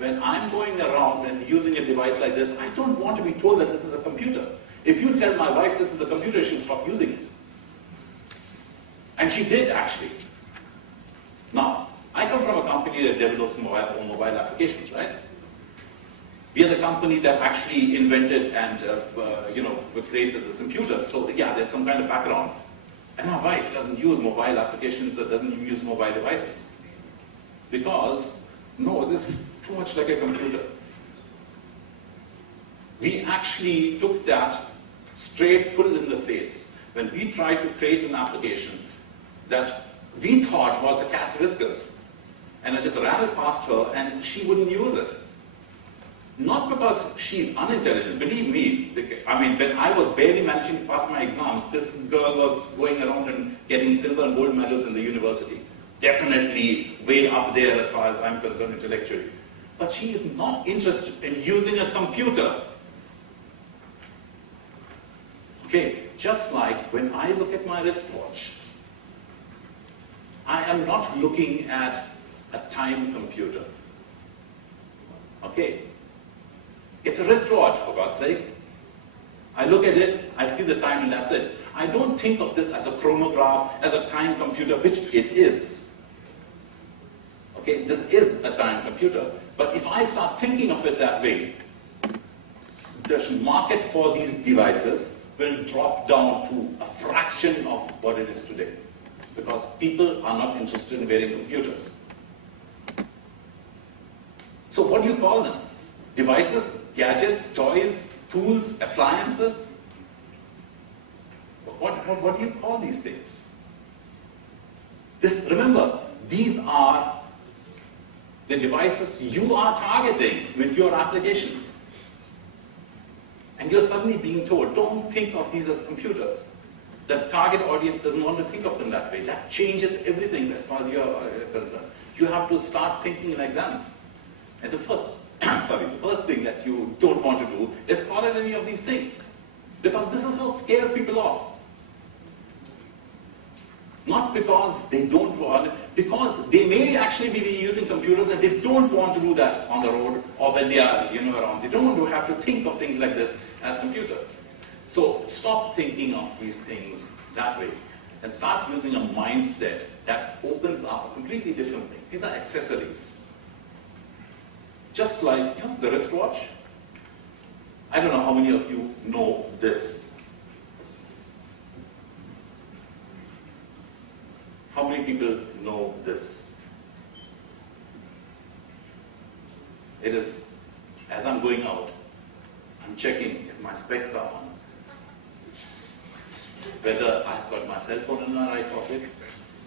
when I'm going around and using a device like this, I don't want to be told that this is a computer. If you tell my wife this is a computer, she'll stop using it. And she did, actually. Now, I come from a company that develops mobile applications, right? We are the company that actually invented and created this computer. So yeah, there's some kind of background. And my wife doesn't use mobile applications or doesn't use mobile devices. Because, no, this is too much like a computer. We actually took that straight, put it in the face. When we tried to create an application that we thought was the cat's whiskers, and I just ran it past her and she wouldn't use it. Not because she's unintelligent, believe me. I mean, when I was barely managing to pass my exams, this girl was going around and getting silver and gold medals in the university. Definitely way up there as far as I'm concerned intellectually. But she is not interested in using a computer. Okay, just like when I look at my wristwatch, I am not looking at a time computer. Okay? It's a wristwatch, for God's sake. I look at it, I see the time, and that's it. I don't think of this as a chronograph, as a time computer, which it is. Okay, this is a time computer. But if I start thinking of it that way, the market for these devices will drop down to a fraction of what it is today. Because people are not interested in wearing computers. So what do you call them? Devices, gadgets, toys, tools, appliances? What do you call these things? Remember, these are the devices you are targeting with your applications. And you're suddenly being told, don't think of these as computers. The target audience doesn't want to think of them that way. That changes everything as far as you're concerned. You have to start thinking like them. And the first thing that you don't want to do is call it any of these things. Because this is what scares people off. Not because they don't want, because they may actually be using computers and they don't want to do that on the road or when they are around. They don't want to have to think of things like this as computers. So stop thinking of these things that way and start using a mindset that opens up a completely different thing. These are accessories. Just like the wristwatch. I don't know how many of you know this. How many people know this? It is, as I'm going out, I'm checking if my specs are on, whether I've got my cell phone in my right pocket,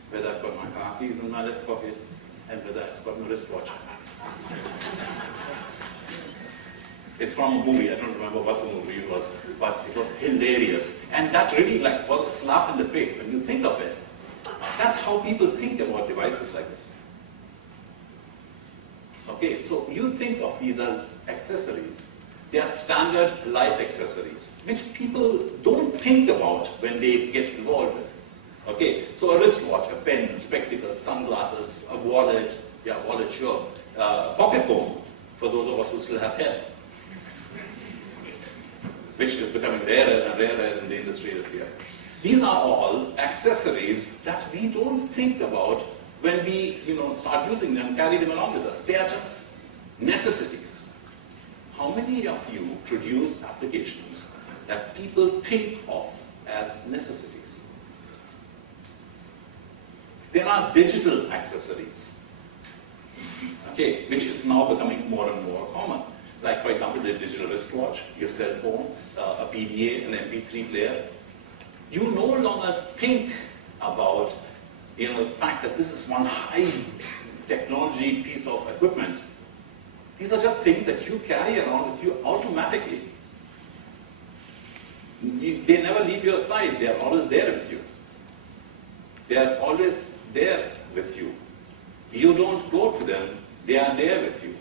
whether I've got my car keys in my left pocket, and whether I've got my wristwatch. It's from a movie, I don't remember what the movie it was, but it was hilarious. And that really was a slap in the face when you think of it. That's how people think about devices like this. Okay, so you think of these as accessories. They are standard life accessories, which people don't think about when they get involved with. Okay, so a wristwatch, a pen, spectacles, sunglasses, a wallet, wallet, sure, pocket phone, for those of us who still have hair, which is becoming rarer and rarer in the industry that we are. These are all accessories that we don't think about when we start using them, carry them along with us. They are just necessities. How many of you produce applications that people think of as necessities? There are digital accessories, okay, which is now becoming more and more common. Like, for example, the digital wristwatch, your cell phone, a PDA, an MP3 player. You no longer think about the fact that this is one high technology piece of equipment. These are just things that you carry around with you automatically. They never leave your side. They are always there with you. They are always there with you. You don't go to them. They are there with you.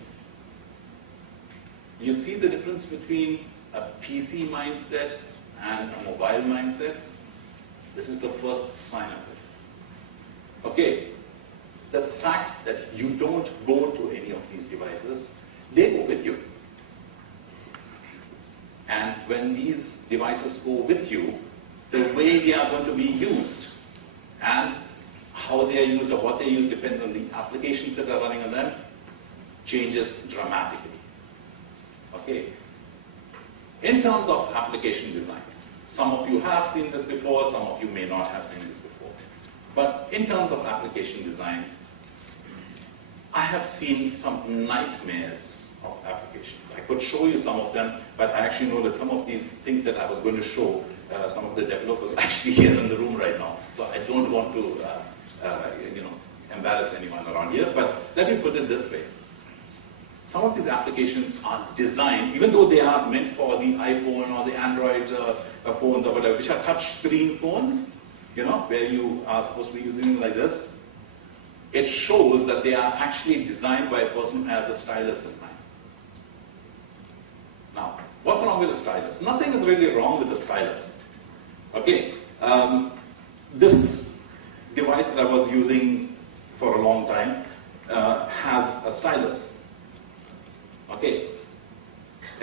You see the difference between a PC mindset and a mobile mindset? This is the first sign of it. Okay, the fact that you don't go to any of these devices they go with you. And when these devices go with you, the way they are going to be used and how they are used or what they use depends on the applications that are running on them, changes dramatically. Okay. In terms of application design, some of you have seen this before, some of you may not have seen this before. But in terms of application design, I have seen some nightmares of applications. I could show you some of them, but I actually know that some of these things that I was going to show, some of the developers are actually here in the room right now. So I don't want to embarrass anyone around here, but let me put it this way. Some of these applications are designed, even though they are meant for the iPhone or the Android phones or whatever, which are touch screen phones, where you are supposed to be using them like this. It shows that they are actually designed by a person who has a stylus in mind. Now, what's wrong with the stylus? Nothing is really wrong with the stylus. Okay, this device that I was using for a long time has a stylus. Okay,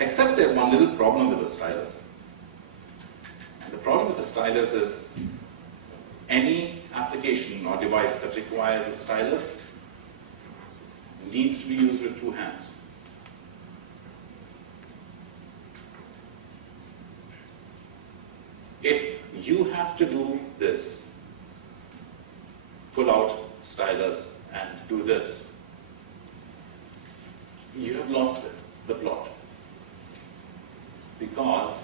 except there's one little problem with the stylus. And the problem with the stylus is any application or device that requires a stylus needs to be used with two hands. If you have to do this, pull out stylus and do this, you have lost it, the plot. Because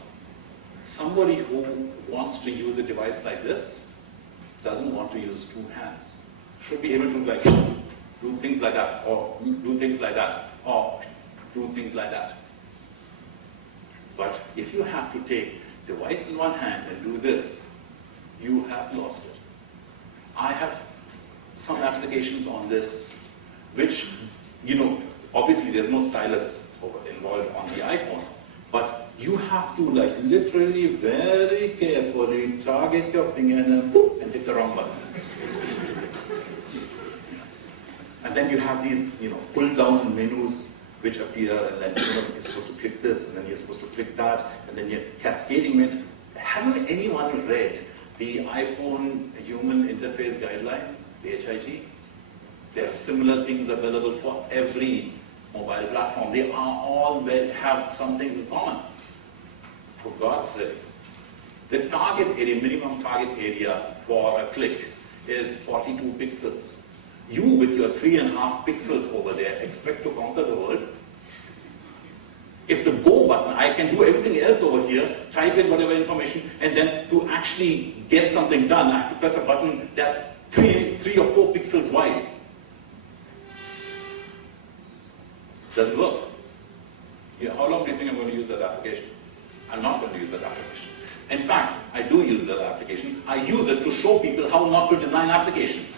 somebody who wants to use a device like this doesn't want to use two hands. Should be able to do things like that, or do things like that, or do things like that. But if you have to take device in one hand and do this, you have lost it. I have some applications on this which, obviously there's no stylus involved on the iPhone, but you have to literally very carefully target your finger and hit the wrong button. And then you have these pull down menus which appear, and then you're supposed to click this, and then you're supposed to click that, and then you're cascading it. Hasn't anyone read the iPhone Human Interface Guidelines, the HIG? There are similar things available for every mobile platform. They are all have some things in common. For God's sakes. The target area, minimum target area for a click is 42 pixels. You, with your 3.5 pixels over there, expect to conquer the world. If the go button, I can do everything else over here, type in whatever information, and then to actually get something done, I have to press a button that's 3 or 4 pixels wide. Doesn't work. How long do you think I'm going to use that application? I'm not going to use that application. In fact, I do use that application. I use it to show people how not to design applications.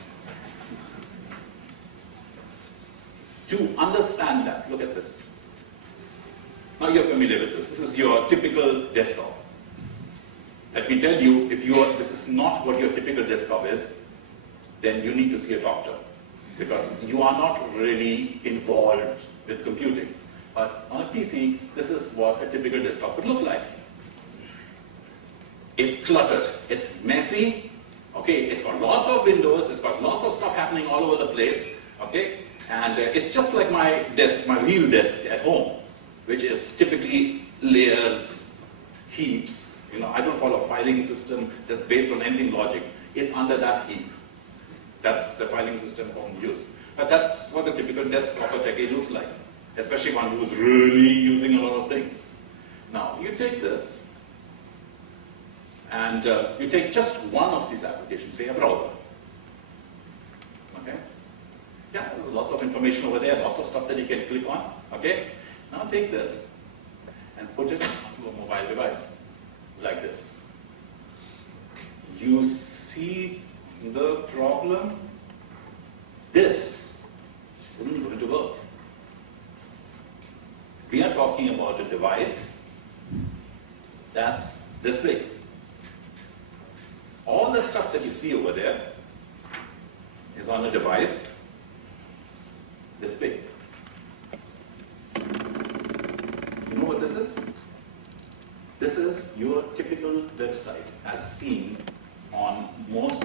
To understand that, look at this. Now you're familiar with this. This is your typical desktop. Let me tell you, if this is not what your typical desktop is, then you need to see a doctor. Because you are not really involved with computing. But on a PC, this is what a typical desktop would look like. It's cluttered, it's messy, okay, it's got lots of windows, it's got lots of stuff happening all over the place, okay, and it's just like my desk, my real desk at home, which is typically layers, heaps. I don't follow a filing system that's based on anything logic. It's under that heap. That's the filing system home use. But that's what a typical desktop or techie looks like, especially one who's really using a lot of things. Now, you take this, and you take just one of these applications, say a browser. Okay? Yeah, there's lots of information over there, lots of stuff that you can click on. Okay? Now take this and put it onto a mobile device, like this. You see the problem? This isn't going to work. We are talking about a device that's this big. All the stuff that you see over there is on a device this big. what this is? This is your typical website as seen on most